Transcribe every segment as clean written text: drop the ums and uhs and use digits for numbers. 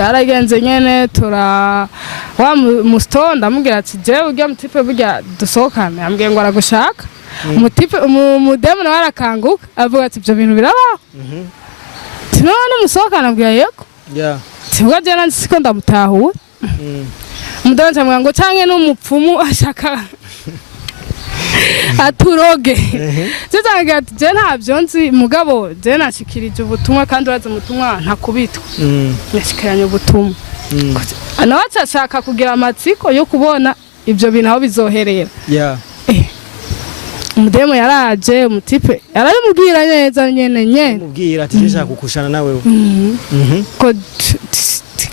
byaragenze nyene tura wa musto ndamubwira ati je urya mutipe burya dusohokana ambwiye ngo aragushaka umutipe umudemu nawe arakanguka avuga ati ibyo bintu birabaho none musohokana ambwiye yego tibwo je nanzi siko ndamutahura umudemu cyamubwira ngo canke n'umupfumu ashaka aturoge cyangwa ati je ntabyo nzi mugabo je nashikirije ubutumwa kandi uraza umutumwa ntakubitwa yashikiranye ubutumwa nawe acashaka kugira amatsiko yo kubona ibyo bintu aho bizoherera umudemo yaraje umutipe yarabimubwira neza nyene mubwira ati nshaka kukushana nawe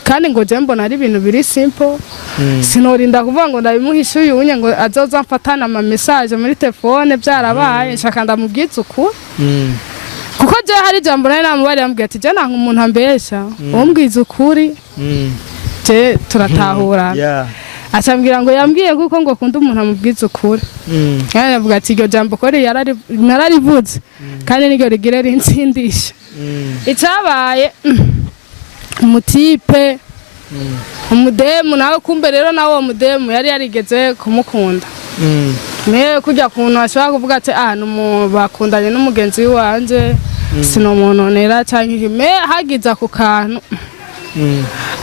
kandi ngo je mbona ari ibintu biri simple sinorinda kuvuga ngo ndabimuhisha uyunye ngo azoza mfatana ama message muri telefone byarabaye nshaka ndamubwiza uku kuko je hari jambo nawe namubari yambwiye ati je nanga umuntu ambesha umbwiza ukuri je turatahura acambwira ngo yambwiye kuko ngo akunda umuntu amubwiza ukuri kandi avuga ati iryo jambo ko nararivuze kandi niryo rigire rinsindisha icabaye umutipe umudemu nawe kumbe rero nawe uwo mudemu yari yarigeze kumukunda me kujya kuntu ashobora kuvuga ati bakundanye n'umugenzi wanje sinomononera cyangwa me hagiza ku kantu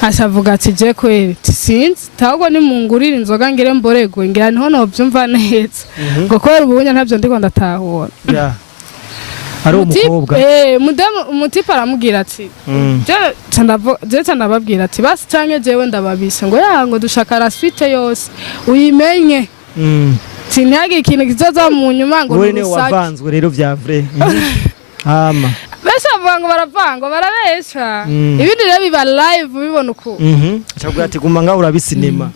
ashavuga ati je kweri sinzi tahubwo nimungurira inzoga ngire mboregwe ngira niho nobyumva neza ngo kwera ubunya ntabyo ndiko ndatahura ari umukobwa umutipe aramubwira ati je ndababwira ati basi canke jewe ndababisha ngo yango dushaka la suite yose uyimenye sinyaga ikintu kizoza mu nyuma ngo urusake we wavanzwe rero vya vrai ama besha vango baravanga barabesha ibindi rero biba live bibona uko cyabwa ati guma ngaho urabisinema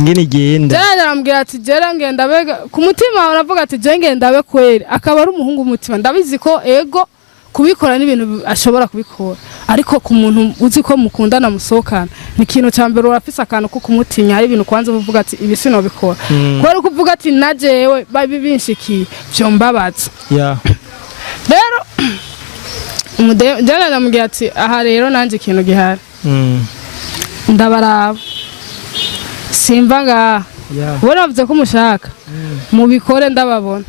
ngene genda arambwira ati jera ngenda bega ku mutima uravuga ati je ngenda be kweri akaba ari umuhungu umutima ndabizi ko ego kubikora n'ibintu ashobora kubikora ariko ku muntu uzi ko mukundana musohokana ni ikintu cyambere urafise akantu ko kumutinya ari ibintu kwanza uvuga ati ibi sino bikora kwera kuvuga ati najewe babibinshikiye byo mbabaza rero jana namubwira ati aha rero nanje ikintu gihari ndabaraba simva ngaha waravuze ko umushaka mubikore ndababona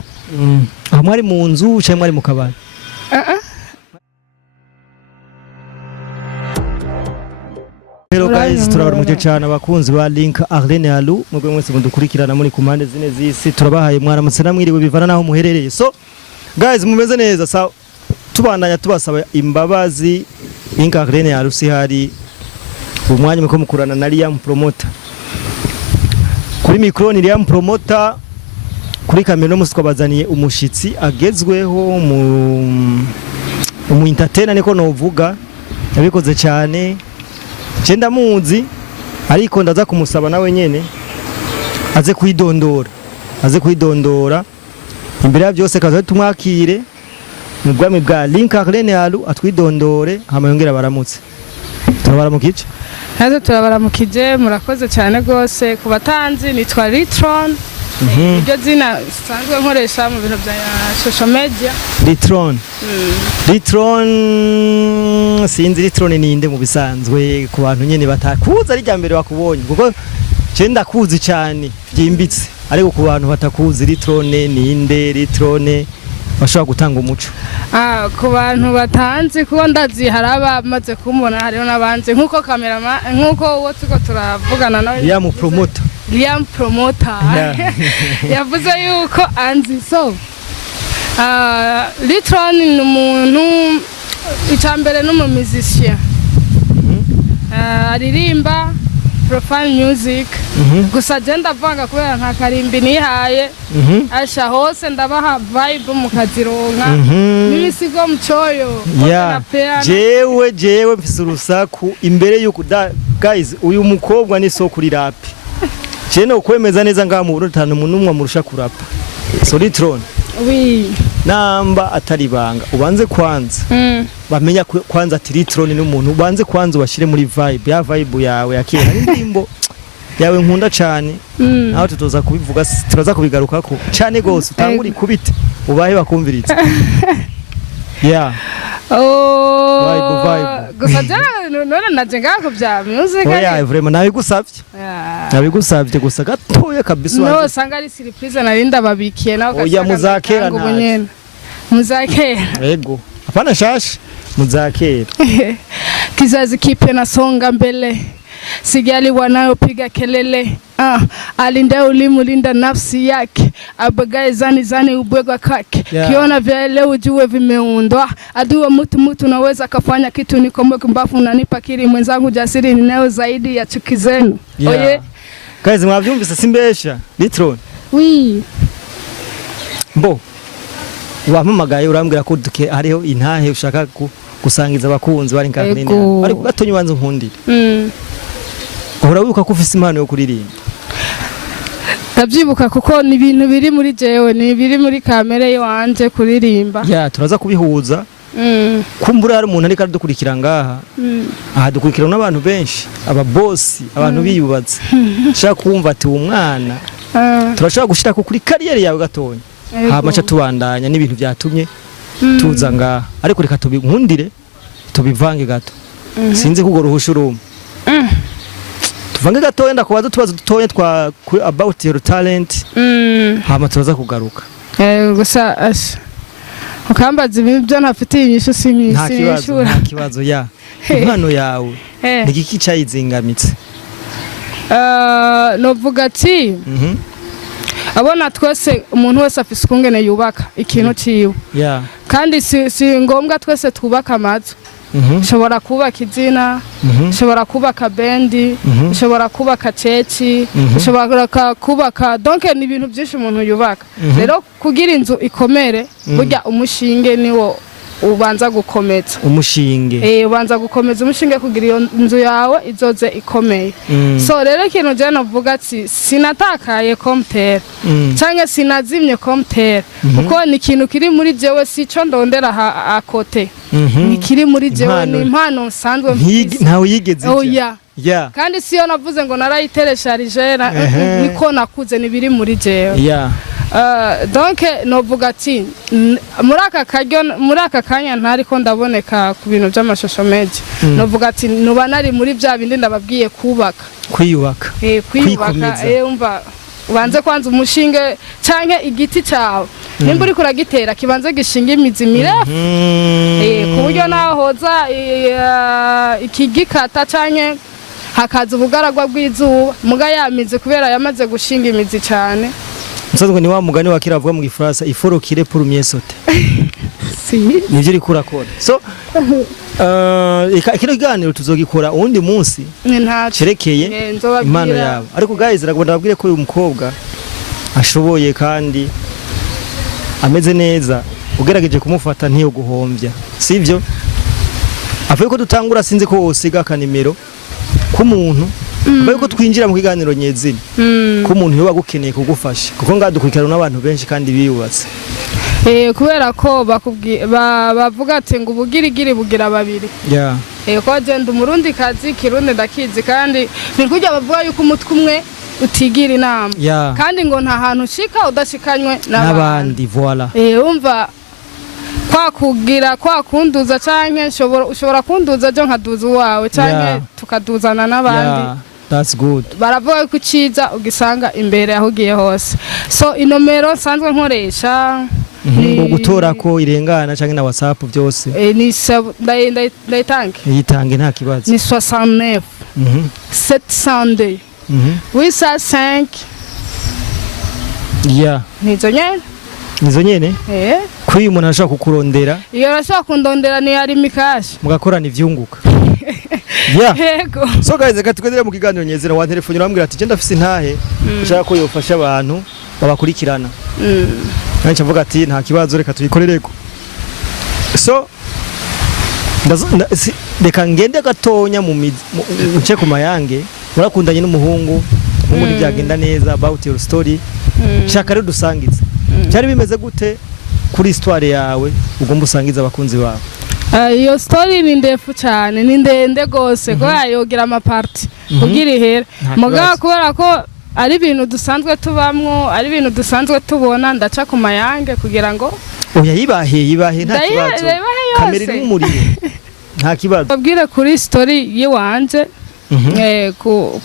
aho mwari mu nzu cyangwa mwari mu kabari Hello guys, turabaramuje cyane abakunzi ba Link Arlene Halu mwebwe mwese mudukurikirana muri kumande zine zisi turabahaye mwaramutse namwiriwe bivana naho muherereye. So guys, mumeze neza sa tubandanya tubasaba imbabazi. Link Arlene Halu si hari umwanya muko mukurana na Liam Promoter. Kuri micro ni Liam Promoter, kuri kamera no mustwabazaniye umushitsi agezweho mu entertainer niko novuga yabikoze cyane. Chenda muzi ariko ndaza kumusaba nawe nyene aze kwidondora imbere ya byose kaza tumwakire mu bwami bwa Link Arlene Halu atwidondore hama yongera baramutse turabaramukije nazo turabaramukije murakoze cyane gose kubatanzi nitwa Litron iryo zina sanzwe nkoresha mu bintu bya social media Litron sinzi Litron ninde mu bisanzwe ku bantu nyene batakuza ari ryambere bakubonye kuko cyenda kuzi cyane byimbitse ariko ku bantu batakuzi Litron ninde Litron bashobora gutanga umuco ku bantu batanzi kuko ndazi haraba maze kumubona hariho nabanze nkuko cameraman nkuko uwo tuko turavugana nawe Liam Promoter yavuze yuko anzi so Litron ni umuntu icambere n'umumuzicien aririmba profile music gusa je ndavanga kubera nta karimbi nihaye asha hose ndabaha vibe mu kazironka n'ibisigo mcoyo jewe mfise urusaku imbere yuko guys uyu mukobwa ni so kuri rap je no kwemeza neza ngaha mu Burundi umuntu amurusha kurapa so Litron namba atari banga ubanze kwanza bamenya kwanza ati Litron ni umuntu ubanze kwanza ubashire muri vibe ya vibe yawe yakera ndimbo yawe nkunda cyane naho tutoza kubivuga turaza kubigarukako cyane gose utanguri kubite ubahe bakumviritse gusa none naje ngako bya music oya vraiment nabigusavye nabigusavye gusa gatoya kabisa no sanga ari surprise narinda babikiye nawe oya muzakera muzakera yego hapana shashi muzakera kizazi kipya nasonga mbele sijali wanayopiga kelele alinda ulimulinda nafsi yake abagaye zani ubwegwa kake kiona vya leo ujue vimeundwa adua mtu naweza kafanya kitu nikombe kumbafu unanipa kiri mwenzangu jasiri ninao zaidi ya chuki zenu oye guys mwavyumvise simbesha litron oui mbo wampamagaye urambwira ko hariho intahe ushaka gusangiza abakunzi bari nkakurinde ariko gatonye ubanze nkundire uhora wibuka ko ufise impano yo kuririmba ndabyibuka kuko ni ibintu biri muri jewe ni biri muri kamere yanje kuririmba turaza kubihuza kumbura hari umuntu ariko aradukurikira ngaha aha dukurikira n'abantu benshi ababosi abantu biyubatse shaka kumva ati umwana turashaka gushira ko kuri kariyeri yawe gatonye hamacha tubandanya n'ibintu byatumye tuza ngaha ariko reka tubinkundire tubivange gato sinzi kugoruhusha urumwe tuvange gato yenda kubaza tubazo dutoye twa about your talent hama turaza kugaruka gusa ukambaza ibintu byo ntafitiye inyishu sinyishura nta kibazo impano yawe nigiki cayizingamitse novuga ati abona twese umuntu wese afise ukungene yubaka ikintu ciwe kandi si ngombwa twese twubaka amazu shobora kubaka izina shobora kubaka bendi shobora kubaka ceci shobora kubaka donc ni ibintu byinshi umuntu yubaka rero kugira inzu ikomere burya umushinge niwo ubanza gukomeza ubanza gukomeza umushinge kugira iyo nzu yawe izoze ikomeye so rero ikintu je navuga ati sinatakaye comptere canke sinazimye comptere kuko ni ikintu kiri muri jewe sico ndondera akote ni kiri muri jewe ni impano nsanzwe ntawe yigeze kandi siyo navuze ngo narayiteresharije niko nakuze ni biri muri jewe donc novuga ati muri aka kanya ntariko ndaboneka ku bintu by'amashusho media novuga ati nuba nari muri bya bindi ndababwiye kwiyubaka umva ubanze kwanza umushinge canke igiti cyawe nimba uri kuragitera kibanze gishinga imizi mirefu ku buryo naho hoza ikigikata canke hakaza ubugaragwa bw'izuba muga yamize kubera yamaze gushinga imizi cyane Musanzwe ni wa mugani wa kiravuga mu Gifaransa iforo kire pour mieux sauter. Nivyo uri kurakora. So kino kiganiro tuzogikora uwundi munsi cerekeye impano yawe. Ariko guys ragomba ndabwire ko uyu mukobwa ashoboye kandi ameze neza ugerageje kumufata ntiyo guhombya. Sivyo? Avuye ko dutangura sinzi ko wosiga kanimero k'umuntu bayo ko twinjira mu kiganiro nyezina ko umuntu yoba gukeneye kugufasha kuko ngadukurikirana n'abantu benshi kandi biyubatse kubera ko bavuga ati ngo ubugirigiri bugira babiri ko agenda umurundi kazi kirundi ndakizi kandi nikujya bavuga yuko umutwe umwe utigira inama kandi ngo nta hantu ushika udashikanywe n'abandi voila umva kwakunduza canke ushobora kunduza jo nkaduza wawe canke tukaduzana n'abandi That's good. Baravuga ko ciza ugisanga imbere aho giye hose. So inomero sanzwe nkoresha ngo gutora ko irengana canke na WhatsApp byose. Ni ndayitange. Yitange nta kibazo. Ni 69 700 805 Nizo nyene? Kuri umuntu ashaka kukurondera. Iyo arashaka kundondera ni ari mikashi. Mugakorana ivyunguka. Yego. So guys gatugedera mu kiganiro nyezera wa telefone urambwira ati je ndafise intahe ushaka ko yofasha abantu babakurikirana. Nanca mvuga ati nta kibazo reka tuyikorereko. So reka ngende gatonya mu nce ku mayange urakundanye n'umuhungu muri byagenda neza about your story. Shaka rero dusangiza. Cyari bimeze gute kuri histoire yawe ugomba usangiza abakunzi bawe? Iyo story ni ndefu cyane ni ndende gose ko yayogira ama party kugira ihere muga kubera ko ari ibintu dusanzwe tubamwo ari ibintu dusanzwe tubona ndaca ku mayange kugira ngo oya yibahe nta kibazo kamera iri muri nta kibazo babwire kuri story yiwanje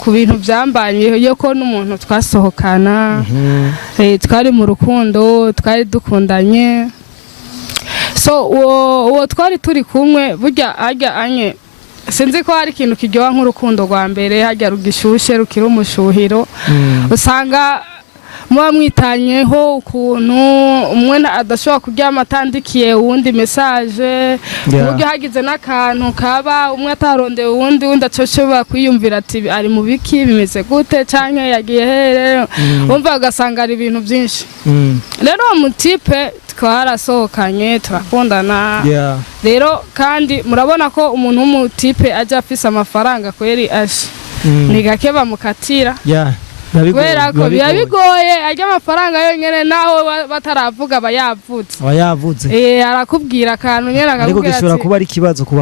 ku bintu byambanye yo ko n'umuntu twasohokana twari mu rukundo twari dukundanye so uwo twari turi kumwe burya ajya anye sinzi ko hari ikintu kiryoha nk'urukundo rwa mbere hajya rugishushe rukira umushuhiro usanga muba mwitanyeho ukuntu umwe adashobora kuryama atandikiye uwundi message uburyo hagize n'akantu kaba umwe atarondeye uwundi acashobora kwiyumvira ati ari mu biki bimeze gute canke yagiye here umva ugasanga ari ibintu byinshi rero uwo mutipe twarasohokanye turakundana rero kandi murabona ko umuntu w'umutipe aje afise amafaranga kweri ashe ni gake bamukatira kubera ko bigoye ajya amafaranga yonyene naho bataravuga abayavuze arakubwira akantu nyene akakubwira ati ariko gishobora kuba ari ikibazo ku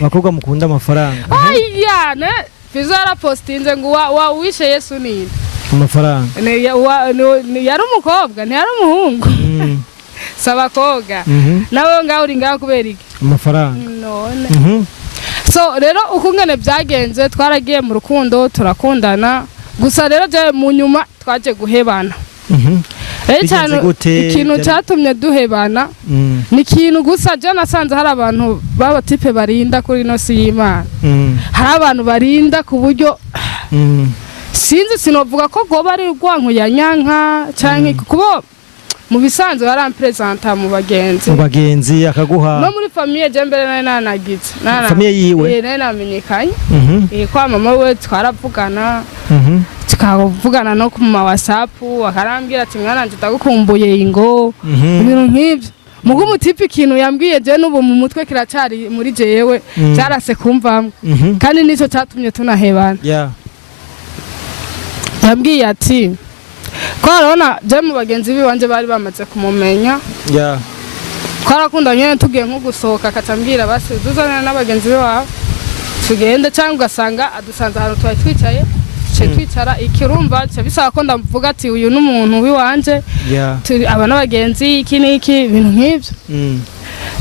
bakobwa mukunda amafaranga ne Fizo yarapostinze ngo wishe Yesu nini amafaranga yari umukobwa ntiyari umuhungu saba koga nawe ngaho uri ngaho kubera iki amafaranga none so rero ukungene byagenze twaragiye mu rukundo turakundana gusa rero je mu nyuma twaje guhebana cyane ikintu cyatumye duhebana ni ikintu gusa je nasanze hari abantu baba tipe barinda kuri no si y'Imana hari abantu barinda ku buryo sinzi sinovuga ko goba ari rwanku ya nyanka canke kubo mu bisanzwe barampresenta mu bagenzi akaguha no muri famille je mbere nari nanagize famille yiwe nari namenyekanye kwa mama we twaravugana tukavugana no ku ma WhatsApp akarambwira ati mwana nje ndagukumbuye ingo ibintu nk'ibyo mugo umutipe ikintu yambwiye je n'ubu mu mutwe kiracari muri jewe cyarase kumvamwe kandi nico cyatumye tunahebana yambwiye ati ko arona je mu bagenzi biwanje bari bamaze kumumenya twarakundanye tugiye nko gusohoka akatambwira basi duzana n'abagenzi bawe tugende cyangwa ugasanga adusanze ahantu twari twicaye twicara ikirumva bisaba ko ndavuga ati uyu n'umuntu wiwanje aba n'abagenzi iki n'iki ibintu nk'ibyo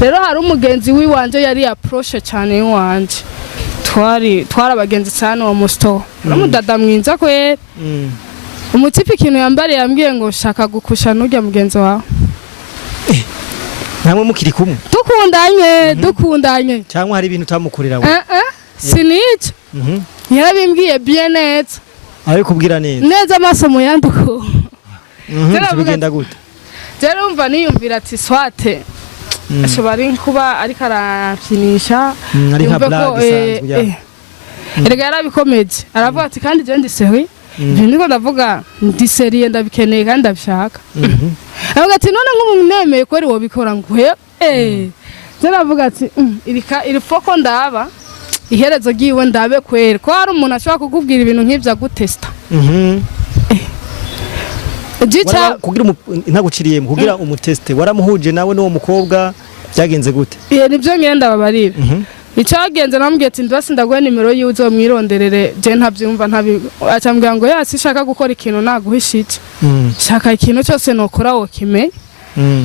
rero hari umugenzi wiwanje yari approche cyane wiwanje twari abagenzi cyane uwo musto uramudada mwinza kwe umutipe ikintu yambariye yambwiye ngo shaka gukusha n'ujya mugenzi wawe namwe mukiri kumwe dukundanye cyangwa hari ibintu utamukurira we sinico yarabimbwiye bien neza ariko kubwira neza amaso mu yanduko bigenda gute rero umva niyumvira ati swate ashobora kuba ariko arapfinisha yumve ko erega yarabikomeje aravuga ati kandi je ndi seri niko ndavuga ndi seri ndabikeneye kandi ndabishaka aravuga ati none nk'umuntu nemeye ko ari wo bikora nguhe zaravuga ati iri foko ndaba iherezo giwe ndabe kwera ko hari umuntu ashobora kukubwira ibintu nk'ibyo agutesta ntaguciriyemo kugira umuteste waramuhuje nawe n'uwo mukobwa byagenze gute nibyo ngenda babarira icyagenze namubwiye ati ndabasi ndaguhe nimero yiwe uzomwironderere je ntabyumva acambwira ngo yasi shaka gukora ikintu naguhisha iki shaka ikintu cyose nokora wokimenye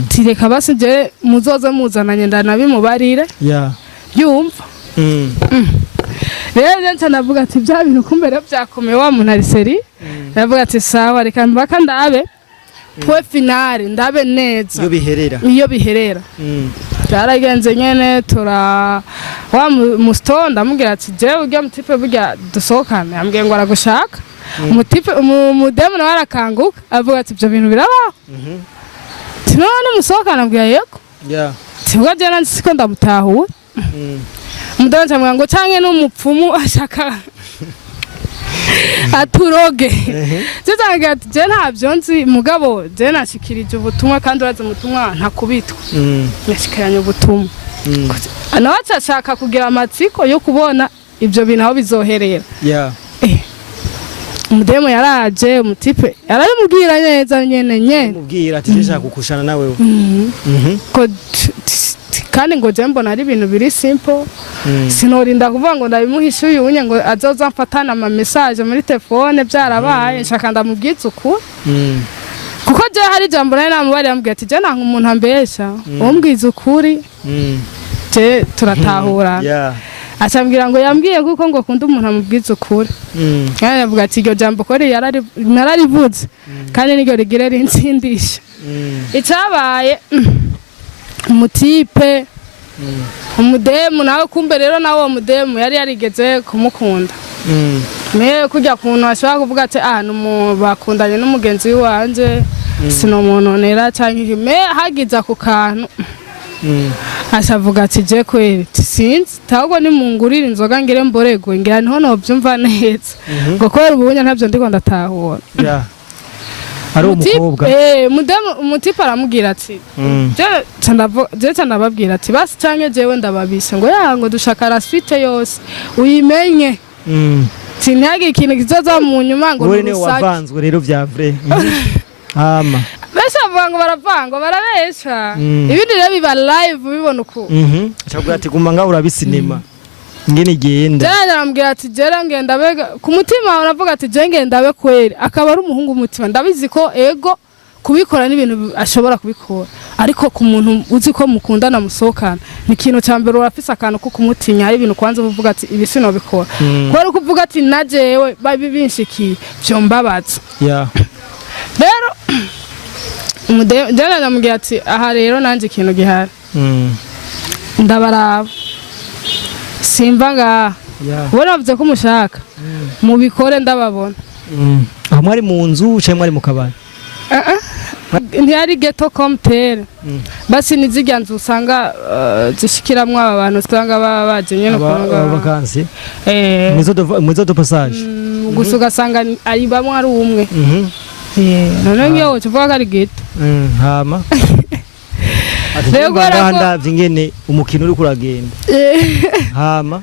tireka basi je muzoze muzananye ndanabimubarire yumva rero nje navuga ati bya bintu kumbere byakomeye wa muntu ari seri navuga ati sawa reka mbaka ndabe point finale ndabe neza iyo biherera byaragenze nyene wa mustonda amubwira ati je ujya mutipe burya dusohokana yambwiye ngo aragushaka umutipe umudemu nawe arakanguka avuga ati ibyo bintu birabaho none musohokana ambwira yego tibwo je nanzi siko ndamutahuwe umudemu amubwira ngo canke n'umupfumu ashaka aturoge zitangira ati je ntabyo nzi mugabo je nashikirije ubutumwa kandi uraze umutumwa ntakubitwa nashikiranye ubutumwa nawe acashaka kugira amatsiko yo kubona ibyo bintu aho bizoherera umudemu yaraje umutipe yarabimubwira neza nyene mubwira ati je shaka kukushana nawe kandi ngo je mbona ari ibintu biri simple sinorinda kuvuga ngo ndabimuhisha uyunye ngo azoza mfatana ama message muri telefone byarabaye nshaka ndamubwiza uku kuko je hari jambo nari namubari yambwiye ati je nta umuntu ambesha umbwiza ukuri je turatahura acambwira ngo yambwiye kuko ngo akunda umuntu amubwiza ukuri kandi avuga ati iryo jambo ko nararivuze kandi niryo rigire rinsindisha icabaye umutipe umudemu nawe kumbe rero nawe uwo mudemu yari yarigeze kumukunda me kujya kuntu ashobora kuvuga ati bakundanye n'umugenzi wanje sinomononera cyangwa me hagize ako kantu ashavuga ati je kweri sinzi ahubwo nimungurira inzoga ngire mboregwe ngira niho nobyumva neza ngo kwera ubunya ntabyo ndiko ndatahura ari umukobwa umutipe aramubwira ati je canababwira ati basi canke jewe ndababisha ngo ngo dushaka la suite yose uyimenye sinage ikintu kizoza mu nyuma ngo ni wavanzwe rero vya vrai ama bavuga ngo baravanga barabesha ibindi rero biba live bibona uko cyabwira ati guma ngaho urabisinema ngene igenda arambwira ati jera ngenda bega ku mutima uravuga ati je ngenda be kweri akaba ari umuhungu umutima ndabizi ko ego kubikora n'ibintu ashobora kubikora ariko ku muntu uzi ko mukundana musohokana ni ikintu cyambere urafise akantu ko kumutinya ari ibintu kwanza uvuga ati ibi sino bikora kwari kuvuga ati najewe babibinshikiye byo mbabaza rero jana namubwira ati aha rero nanje ikintu gihari ndabaraba simva ngaha ubona bavuze ko umushaka mubikore ndababona aho mwari mu nzu cyangwa mwari mu kabari ntiyari geto komtere basi nizirya nzu usanga zishikiramwo aba bantu usanga baba baje nyene vakansi mwizo do passage gusa ugasanga ari bamwe ari umwe none ngiyo uvuga ko ari geto hama rego ndavye ingene umukino uri kuragenda hama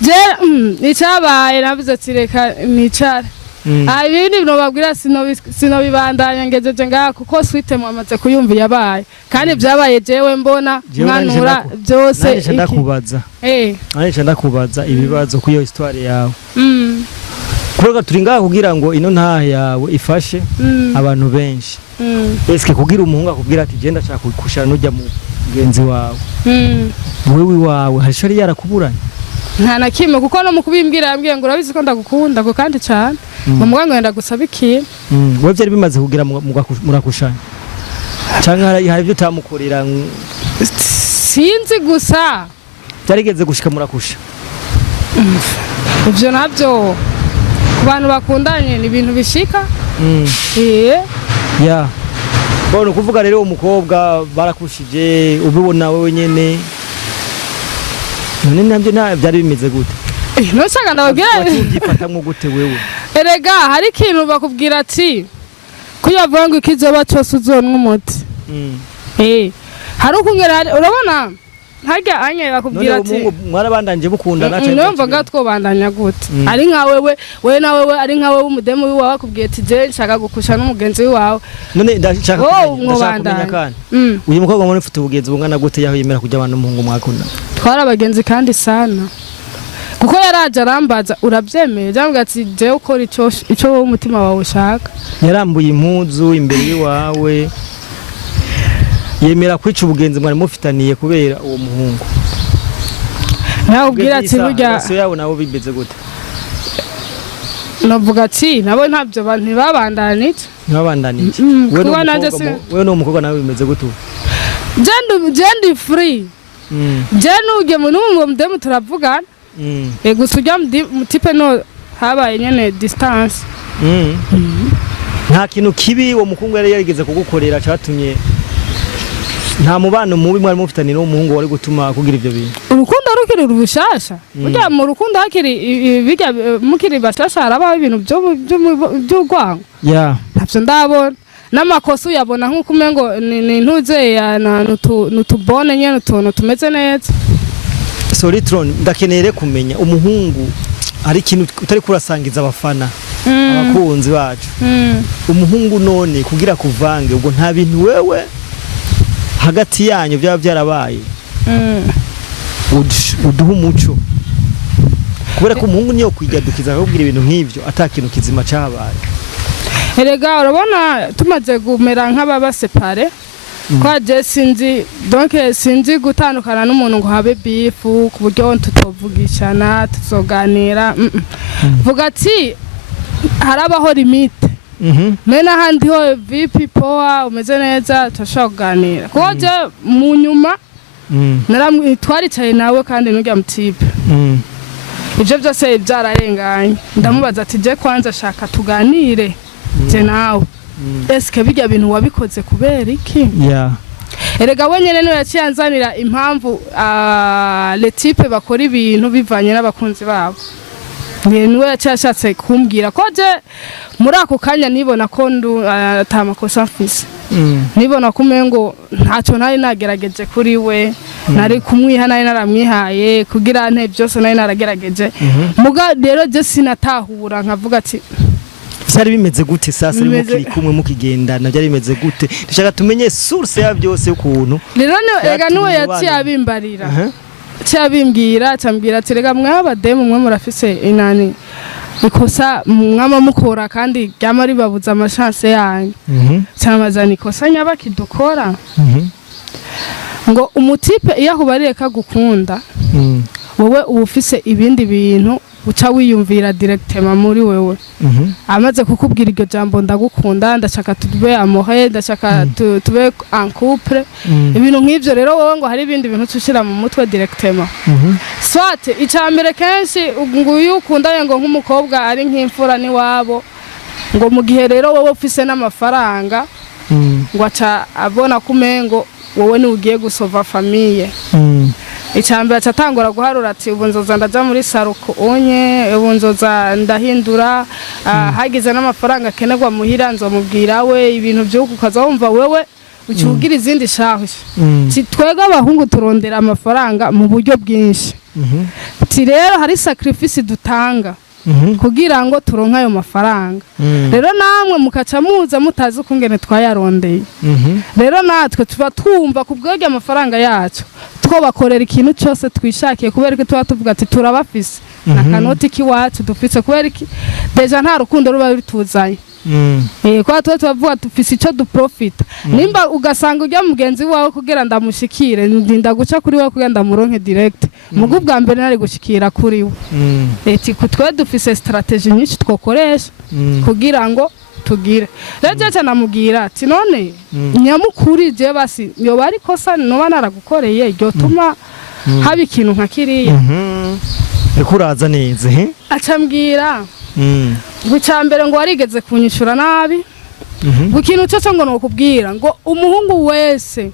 je icabaye navuze ati reka nicara ibindi bino babwira sinobibandanya ngejeje ngaha kuko suite mwamaze kuyumva yabaye kandi byabaye jewe mbona mwanura byose nanje ndakubaza ibibazo ku iyo histoire yawe kuroga turi ngaha kugira ngo ino ntaha yawe ifashe abantu benshi eske kugira umuhungu akubwira ati je ndashaka kukushana nujya mu mugenzi wawe wewe wawe harishari yarakuburanye nta nakimwe kuko no mukubimbwira yambwiye ngo urabizi ko ndagukunda ko kandi cyane umuganga yenda gusaba ikintu wewe byari bimaze kugira murakushanya cyangwa hari ibyo utamukorera sinzi gusa byarigeze gushika murakusha ibyo nabyo ku bantu bakundanye ni ibintu bishika bona kuvuga rero umukobwa barakushije ubibona wewe nyene none nabyo byari bimeze gute no sanga ndabwira ugifatamwe gute wewe erega hari ikintu bakubwira ati kuyavuga ngo ikizoba cyose uzonwa umuti hari ukungera urabona harya anye bakubwira ati mwarabandanje mukundana cyane numva gatwo bandanya gute ari nka wewe na wewe ari nka wewe umudemu wiwawe bakubwiye ati je nshaka gukusha n'umugenzi wiwawe none ndashaka kumenya kandi uyu mukobwa muri mfite ubugenzi bungana gute yaho yemera kujya abantu n'umuhungu mwakundana twara abagenzi kandi sana kuko yaraje arambaza urabyemeye cyangwa ati je ukora ico wowe umutima wawe ushaka yarambuye impuzu imbere yiwawe yemera kwica ubugenzi mwari mufitaniye kubera uwo muhungu nawe ubwira ati burya so yawe nabo bimeze gute navuga ati nabo ntabyo bantu babandanije wewe no mukobwa nawe bimeze gute jendi free je nuge mu mudemu turavugana gusa ujya mutipe no habaye nyene distance nta kintu kibi uwo mukungu yari yarigeze kugukorera cyatumye nta mubano mubi mwari mufitaniye n'umuhungu wari gutuma kugira ibyo bintu urukundo rukiri rubushasha burya mu rukundo hakiri bijya mukiri bashasha harabaho ibintu by'urwango ntabyo ndabona n'amakosa uyabona nk'uko umengo ni ntuze nutubone nyene utuntu tumeze neza Solitron ndakeneye kumenya umuhungu ari ikintu utari kurasangiza abafana abakunzi bacu umuhungu none kugira kuvange ubwo nta bintu wewe hagati yanyu byaba byarabaye uduha umuco kubera ko umuhungu niyo kwigadukiza akubwira ibintu nk'ivyo atakintu kizima cyabaye erega urabona tumaze gumera nk'ababa separe kwa je sinzi donc sinzi gutandukana n'umuntu ngo habe bifu ku buryo tutovugishana tuzoganira vuga ati harabaho limite mena handi ho VP power umeze neza turashobora kuganira kuko je mu nyuma twaricaye nawe kandi n'urya mutipe ivyo byose byararenganye ndamubaza ati je kwanza shaka tuganire je nawe eske bijya bintu wabikoze kubera iki erega we nyene niwe yaciye anzanira impamvu le type bakora ibintu bivanye n'abakunzi babo niwe yaciye ashatse kumbwira ko je muri ako kanya nibona ko atamakosa mfise nibona kumengo ntacyo nari nagerageje kuri we nari kumwiha nari naramwihaye kugira nte byose nari naragerageje muga rero je sinatahura nkavuga ati byari bimeze gute sasa mukiri kumwe mukigendana byari bimeze gute dushaka tumenye source ya byose ukuntu rero ega niwe yaciye abimbarira cyabimbwira cyambwira ati rega mwabademu mwe murafise inani ikosa mwama mukora kandi ryama ribabuza amashance yanyu cyamazana ikosa nyabaki dukora ngo umutipe iyo akubariye kagukunda wowe ubufise ibindi bintu uca wiyumvira directement muri wewe amaze kukubwira iryo jambo ndagukunda ndashaka tube amohe ndashaka tube en couple ibintu nk'ivyo rero wowe ngo hari ibindi bintu tushira mu mutwe directement soit icambere kenshi nguyu ukundanye ngo nk'umukobwa ari nk'imfura ni wabo ngo mu gihe rero wowe ufise n'amafaranga ngo aca abona kumengo wowe ni ugiye gusova famille icambere acatangura guharura ati ubu nzoza ndaja muri saruko onye ubu nzoza ndahindura hagize n'amafaranga kenerwa muhira nzomubwira we ibintu by'uko ukazawumva wewe ucugira izindi shahusha twega abahungu turondera amafaranga mu buryo bwinshi ati rero hari sacrifice dutanga kugira ngo turonka ayo mafaranga rero namwe mukaca muza mutazi ukungene twayarondeye rero natwe tuba twumva kubwege amafaranga yacu two bakorera ikintu cyose twishakiye kubera ko tuba tuvuga ati turabafise nakanoti kiwacu dufise kubera iki deja nta rukundo ruba bituzanye kwa tubavuga tufise ico du profit nimba ugasanga ujya mugenzi wawe kugira ndamushikire ndinda guca kuri wawe kugira ndamuronke direct mugu bwa mbere nari gushikira kuri we eti kutwe dufise strategy nyinshi twokoresha kugira ngo tugire rero cyane namubwira ati none nyamukuri je basi yo bari kosa no naragukoreye iryo tuma haba ikintu nka kiriya ekuraza neza acambwira gucambere ngo warigeze kunyishura nabi gukintu cyo ngo nokubwira ngo umuhungu wese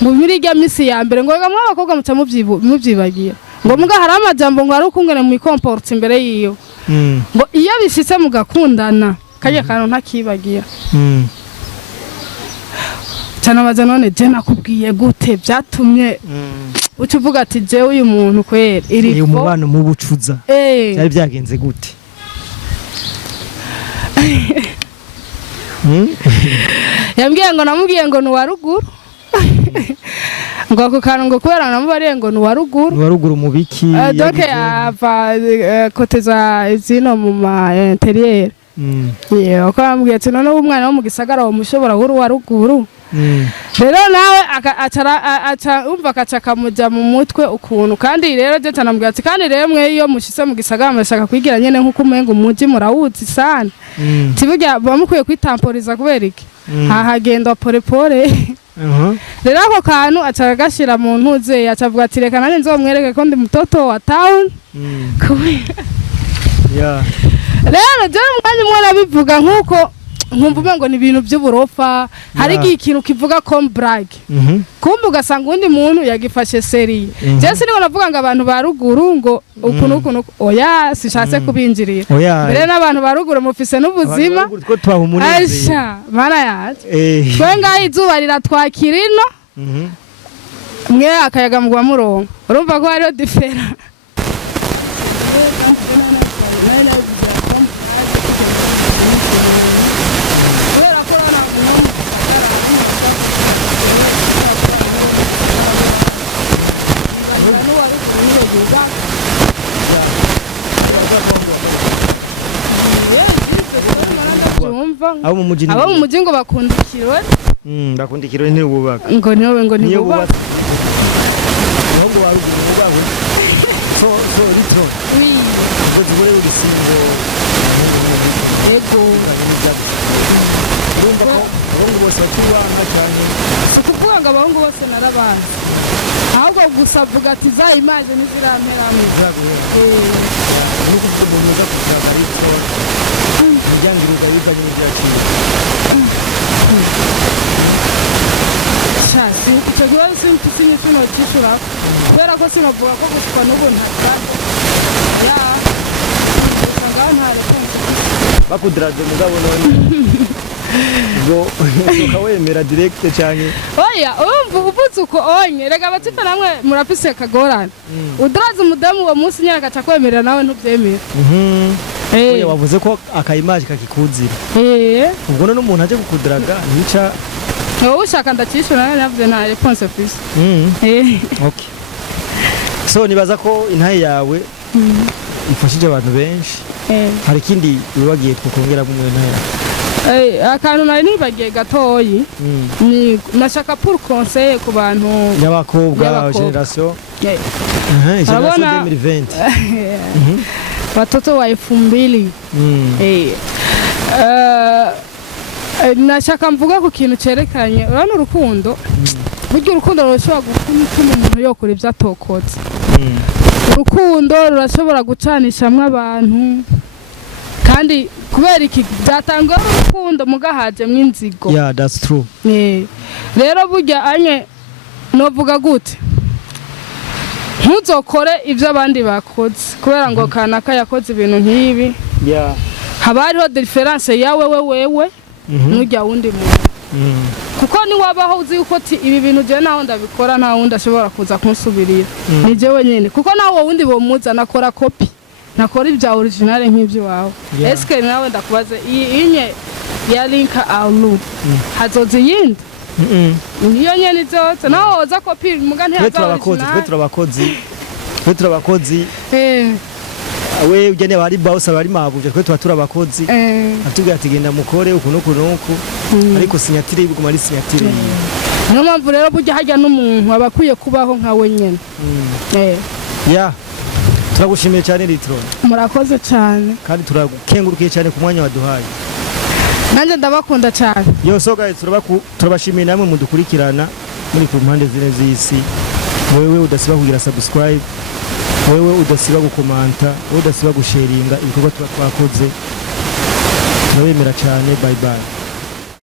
mu mirya misi ya mbere ngo gamwe abakobwa muca muvyibagira ngo muga hari amajambo ngo ari ukungene mu comporte imbere yiyo ngo iyo bishitse mugakundana kaje kantu ntakibagira cyane baza none je nakubwiye gute byatumye ucuvuga ati je uyu muntu kwera iri umubano mu bucuza byari byagenze gute yambwiye ngo namubwiye ngo nuwaruguru ngo ako kantu ngo kubera namubariye ngo nuwaruguru mu biki donc ava koteza zino mu ma interieur uko bambwiye ati none umwana wo mu gisagara wo mushobora waruguru rero nawe aca umva akaca kamuja mu mutwe ukuntu kandi rero je tanambwira ati kandi rero mwe iyo mushise mu gisagara mashaka kwigira nyene nkuko umenga umuji murawuzi sana tiburya bamukwiye kwitamporiza kubera iki hahagenda porepore rero ako kantu aca agashira mu ntuze acavuga ati reka nanje nzomwereke ko ndi mutoto wa town rero je umwanya umwe nabivuga nkuko nkumva umengo ni ibintu by'uburofa hari ikintu kivuga comme blague kumva ugasanga undi muntu yagifashe seri je siniko navuga ngo abantu ba ruguru ngo ukuntu oya sishatse kubinjirira mbere n'abantu ba ruguru mufise n'ubuzima aisha mara yaje twenga izuba riratwakirino mwe akayaga mugwa murongo urumva ko hariho difera abo mu mujingo bakundikirwe Ndakunda ikirori ntibubaka ngo niwe ngo niyo ntibubaka bubatse ahubwo warugira ububaka so litro ukoze wewe urusingo yego urumva ko abahungu bose bakibanga cyane si ukuvuga ngo abahungu bose narabanze ahubwo gusa vuga ati za image nizirameramo nuko umuntu uza kushaka ariko ibyangirwa bizanye n'ibyakira shasi icyo kibazo simfise kino cyishura kubera ko sinavuga ko gushika n'ubu ntaza ya usanga ntareko bakudrade mugabo none ngo ukawemera direct cyane oya umva uvuze uko onye rega abatika namwe murafise kagorana udraze umudamu wa munsi nyara gaca kwemerera nawe ntubyemera oya wavuze ko akayimaje kakikuzira ubwo none umuntu aje kukudraga nica wowe ushaka ndakishura navuze nta response fise okay so nibaza ko intaye yawe ifashije abantu benshi hari ikindi wibagiye twakongera mu ntaye akantu nari nibagiye gatoyi ni nashaka pour conseil ku bantu y'abakobwa generation generation 2020 watoto wa 2000 nashaka mvuga ku kintu cerekanye urana urukundo burya urukundo rushobora gutuma umuntu yokora ibyo atokotse urukundo rurashobora gucanishamwe abantu kandi kubera iki byatangwa urukundo mugahajemwe inzigo yeah that's true rero burya anye novuga gute ntuzokore ibyo abandi bakoze kubera ngo kanaka yakoze ibintu nk'ibi haba hariho difference yawe wewe nujya wundi muntu kuko ni wabaho uzi uko ibi bintu je naho ndabikora nta wundi ashobora kuza kunsubirira ni je wenyine kuko naho wundi bomuza nakora copy nakora ibya original nk'ibyo wawe eske nawe ndakubaze inye ya link alu hazoze yindi niyo nyene zose naho oza copy muga ntiyaza twe turabakozi we ugene bari boss bari mabuje twe tuba turabakozi atubwira ati genda mukore uku nuku ariko sinyatire ibiguma ari sinyatire niyo mpamvu rero burya hajya n'umuntu abakwiye kubaho nkawe nyene turagushimiye cyane Litro murakoze cyane kandi turagukengurukiye cyane ku mwanya waduhaye nanjye ndabakunda cyane so guys turabashimiye namwe mudukurikirana muri ku mpande zine z'isi wewe udasiba kugira subscribe wewe udasiba gukomanta wewe udasiba gusharinga ibikorwa twakoze nabemera cyane bye bye